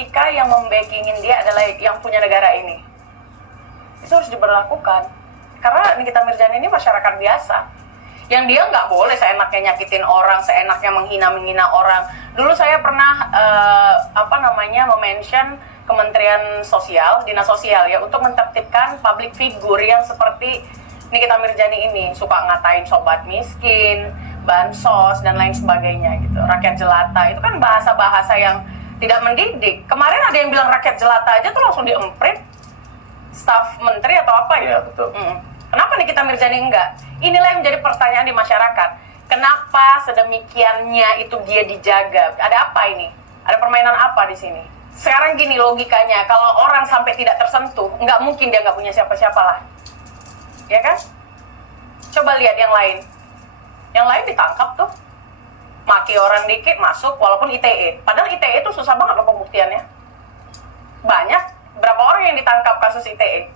ketika yang membackingin dia adalah yang punya negara ini. Itu harus diberlakukan. Karena Nikita Mirzani ini masyarakat biasa. Yang dia nggak boleh seenaknya nyakitin orang, seenaknya menghina orang. Dulu saya pernah mention Kementerian Sosial, Dinas Sosial ya, untuk menertibkan public figure yang seperti Nikita Mirzani ini, suka ngatain sobat miskin, bansos dan lain sebagainya gitu, rakyat jelata. Itu kan bahasa-bahasa yang tidak mendidik. Kemarin ada yang bilang rakyat jelata aja tuh langsung diemprit staf menteri atau apa ya? Betul. Kenapa Nikita Mirzani enggak? Inilah yang menjadi pertanyaan di masyarakat. Kenapa sedemikiannya itu dia dijaga? Ada apa ini? Ada permainan apa di sini? Sekarang gini logikanya, kalau orang sampai tidak tersentuh, nggak mungkin dia nggak punya siapa-siapa lah. Ya kan? Coba lihat yang lain. Yang lain ditangkap tuh. Maki orang dikit masuk, walaupun ITE. Padahal ITE itu susah banget loh pembuktiannya. Banyak. Berapa orang yang ditangkap kasus ITE?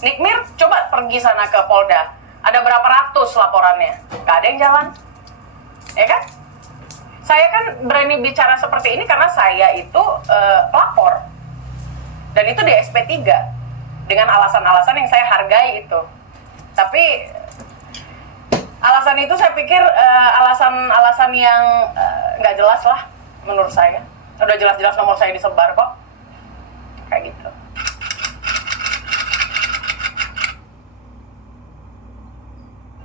Nikmir, coba pergi sana ke Polda. Ada berapa ratus laporannya? Gak ada yang jalan. Ya kan? Saya kan berani bicara seperti ini karena saya itu pelapor. Dan itu di SP3. Dengan alasan-alasan yang saya hargai itu. Tapi alasan itu saya pikir alasan-alasan yang nggak jelas lah menurut saya. Udah jelas-jelas nomor saya disebar kok. Kayak gitu.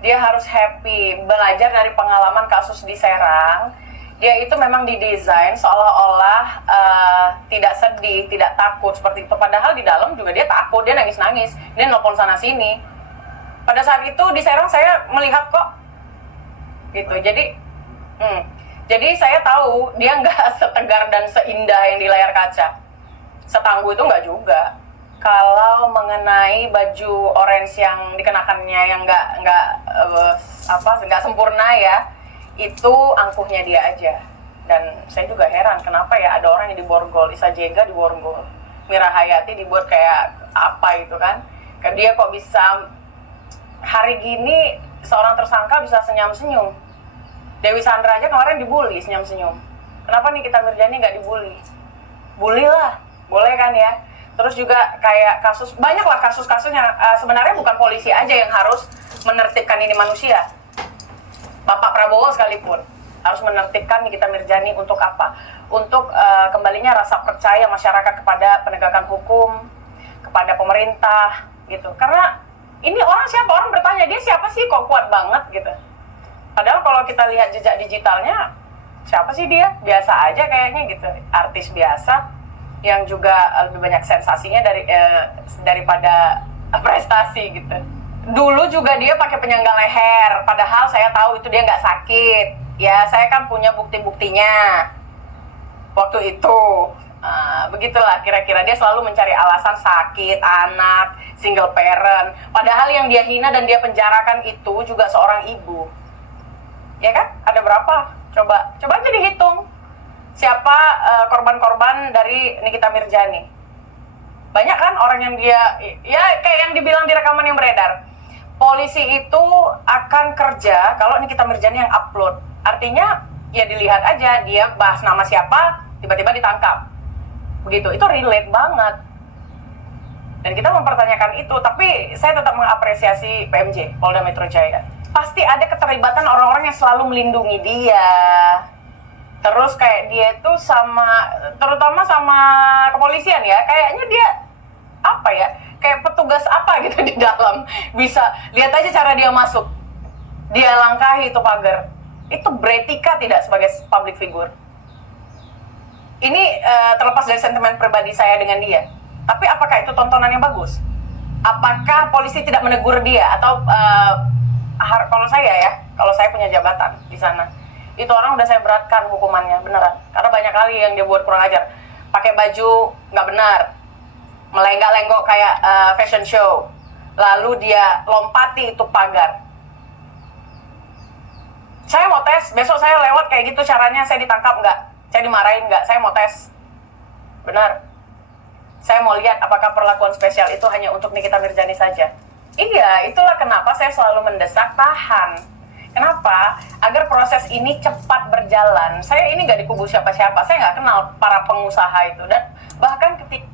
Dia harus happy, belajar dari pengalaman kasus di Serang. Dia itu memang didesain seolah-olah tidak sedih, tidak takut seperti itu. Padahal di dalam juga dia takut, dia nangis-nangis, dia nelpon sana-sini. Pada saat itu di Serang saya melihat kok, gitu. Jadi saya tahu dia nggak setegar dan seindah yang di layar kaca. Setangguh itu nggak juga. Kalau mengenai baju orange yang dikenakannya yang nggak sempurna ya, itu angkuhnya dia aja. Dan saya juga heran kenapa ya ada orang yang diborgol, Isa Jega diborgol, Mira Hayati dibuat kayak apa itu kan? Dia kok bisa hari gini seorang tersangka bisa senyum-senyum. Dewi Sandra aja kemarin dibully senyum-senyum. Kenapa nih Nikita Mirzani nggak dibully? Bully lah, boleh kan ya? Terus juga kayak banyaklah kasus-kasus yang sebenarnya bukan polisi aja yang harus menertibkan ini manusia. Bapak Prabowo sekalipun harus menertibkan Nikita Mirzani untuk apa? Untuk kembalinya rasa percaya masyarakat kepada penegakan hukum, kepada pemerintah gitu. Karena ini orang bertanya, dia siapa sih kok kuat banget gitu. Padahal kalau kita lihat jejak digitalnya, siapa sih dia? Biasa aja kayaknya gitu, artis biasa yang juga lebih banyak sensasinya daripada prestasi gitu. Dulu juga dia pakai penyangga leher, padahal saya tahu itu dia nggak sakit. Ya, saya kan punya bukti-buktinya waktu itu. Begitulah kira-kira, dia selalu mencari alasan sakit, anak, single parent. Padahal yang dia hina dan dia penjarakan itu juga seorang ibu. Ya kan? Ada berapa? Coba aja dihitung. Siapa korban-korban dari Nikita Mirzani? Banyak kan orang yang dia, ya kayak yang dibilang di rekaman yang beredar. Polisi itu akan kerja kalau Nikita Mirzani yang upload. Artinya ya dilihat aja dia bahas nama siapa, tiba-tiba ditangkap. Begitu, itu relate banget. Dan kita mempertanyakan itu, tapi saya tetap mengapresiasi PMJ, Polda Metro Jaya. Pasti ada keterlibatan orang-orang yang selalu melindungi dia. Terus kayak dia itu terutama sama kepolisian ya, kayaknya dia apa ya, kayak petugas apa gitu di dalam. Bisa, lihat aja cara dia masuk. Dia langkahi itu pagar. Itu beretika tidak sebagai public figure. Ini terlepas dari sentimen pribadi saya dengan dia. Tapi apakah itu tontonan yang bagus? Apakah polisi tidak menegur dia? Atau kalau saya punya jabatan di sana, itu orang udah saya beratkan hukumannya, beneran. Karena banyak kali yang dia buat kurang ajar. Pakai baju nggak benar, melenggak-lenggok kayak fashion show, lalu dia lompati itu pagar. Saya mau tes, besok saya lewat kayak gitu caranya, saya ditangkap nggak? Saya dimarahin nggak? Saya mau tes. Benar. Saya mau lihat apakah perlakuan spesial itu hanya untuk Nikita Mirzani saja. Iya, itulah kenapa saya selalu mendesak tahan. Kenapa? Agar proses ini cepat berjalan. Saya ini nggak di kubu siapa-siapa, saya nggak kenal para pengusaha itu. Dan bahkan ketika